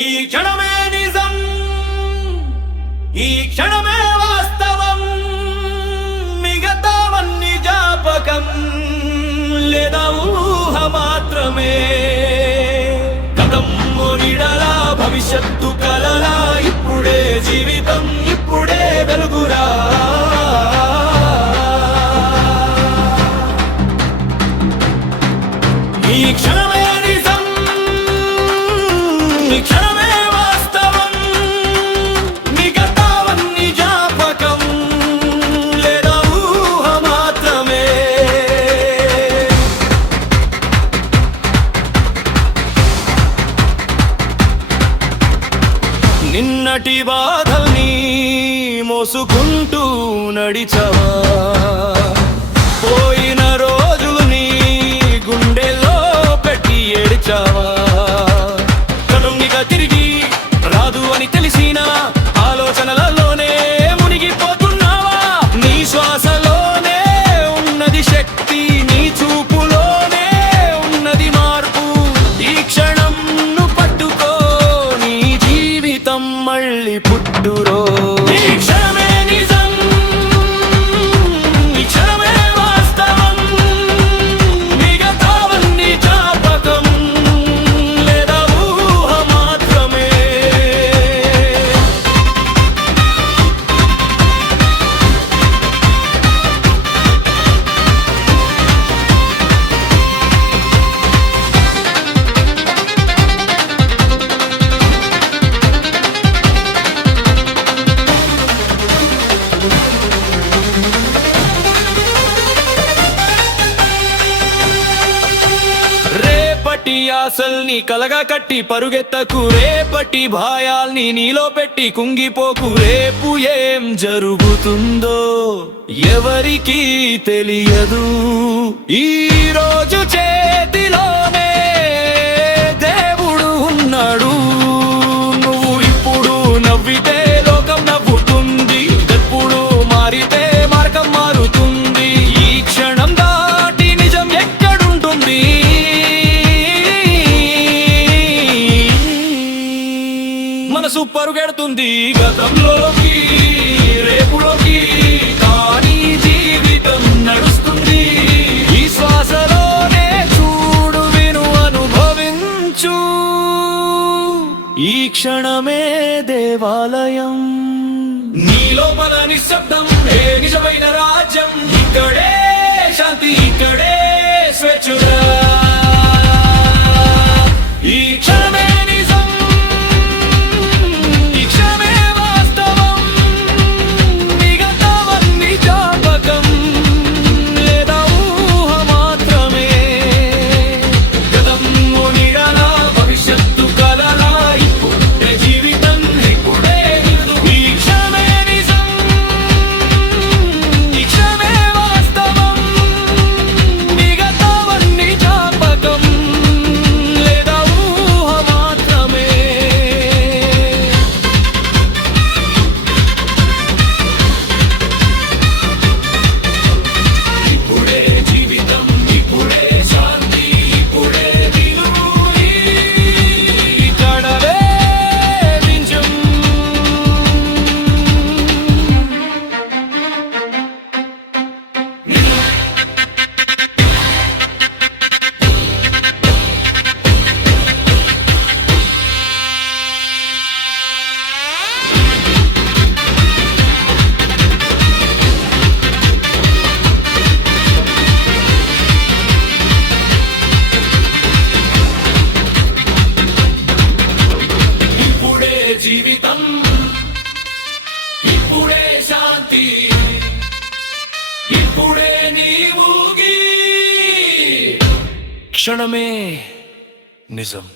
ఈ క్షణమే నిజం, ఈ క్షణమే వాస్తవం, మిగతావన్నీ జ్ఞాపకం లేదా ఊహ మాత్రమే. గతం నీడలా, భవిష్యత్తు కలలా, ఇప్పుడే జీవితం, ఇప్పుడే వెలుగురా. ఈ క్షణమే నిజం, ఈ క్షణమే వాస్తవం, మిగతావన్నీ జ్ఞాపకం లేదా ఊహ మాత్రమే. నిన్నటి బాధల్ని మోసుకుంటూ నడిచవా, పోయిన రోజుని గుండెలో పెట్టి ఏడ్చావా. కనుంగిగా తిరిగి రాదు అని తెలిసిన ఆలోచనలలోనే మునిగిపోతున్నావా. నీ శ్వాసలోనే ఉన్నది శక్తి, నీ చూపులోనే ఉన్నది మార్పు. ఈ క్షణం ను పట్టుకో, నీ జీవితం మళ్ళీ పుట్టురో. ఈ క్షణమే నిజం, ఈ క్షణమే వాస్తవం, మిగతావన్నీ జ్ఞాపకం లేదా ఊహ మాత్రమే. రేపటి ఆశల్ని కలగా కట్టి పరుగెత్తకు, రేపటి భయాల్ని నీలో పెట్టి కుంగిపోకు. రేపు ఏం జరుగుతుందో ఎవరికీ తెలియదు. ఈ రోజు చేతిలోనే దేవుడు ఉన్నాడు. నువ్వు ఇప్పుడు నవ్వితే లోకం నవ్వుతుంది, ఎప్పుడు మారితే మార్గం మారుతుంది. ఈ క్షణం దాటి నిజం ఎక్కడుంటుంది? మనసు పరుగెడుతుంది గతంలోకి, రేపులోకి, కానీ జీవితం నడుస్తుంది ఈ శ్వాసలోనే. చూడు, విను, అనుభవించు. ఈ క్షణమే దేవాలయం, నీ లోపల నిశ్శబ్దం ఏ నిజమైన రాజ్యం. ఇక్కడే శాంతి, ఇక్కడే స్వేచ్ఛగా. ఈ క్షణమే నిజం, ఈ క్షణమే వాస్తవం, మిగతావన్నీ జ్ఞాపకం లేదా ఊహ మాత్రమే. గతం నీడలా, భవిష్యత్తు కలలా, ఇప్పుడే జీవితం, ఇప్పుడే వెలుగు. ఈ క్షణమే నిజం, ఈ క్షణమే వాస్తవం, మిగతావన్నీ జ్ఞాపకం లేదా ఊహ మాత్రమే. ఇప్పుడే జీవితం, ఇప్పుడే శాంతి, ఇప్పుడే వెలుగు. ఇక్కడవే నిజం. ఇప్పుడే జీవితం, ఇప్పుడే శాంతి, ఇప్పుడే నీవుగి. క్షణమే నిజం.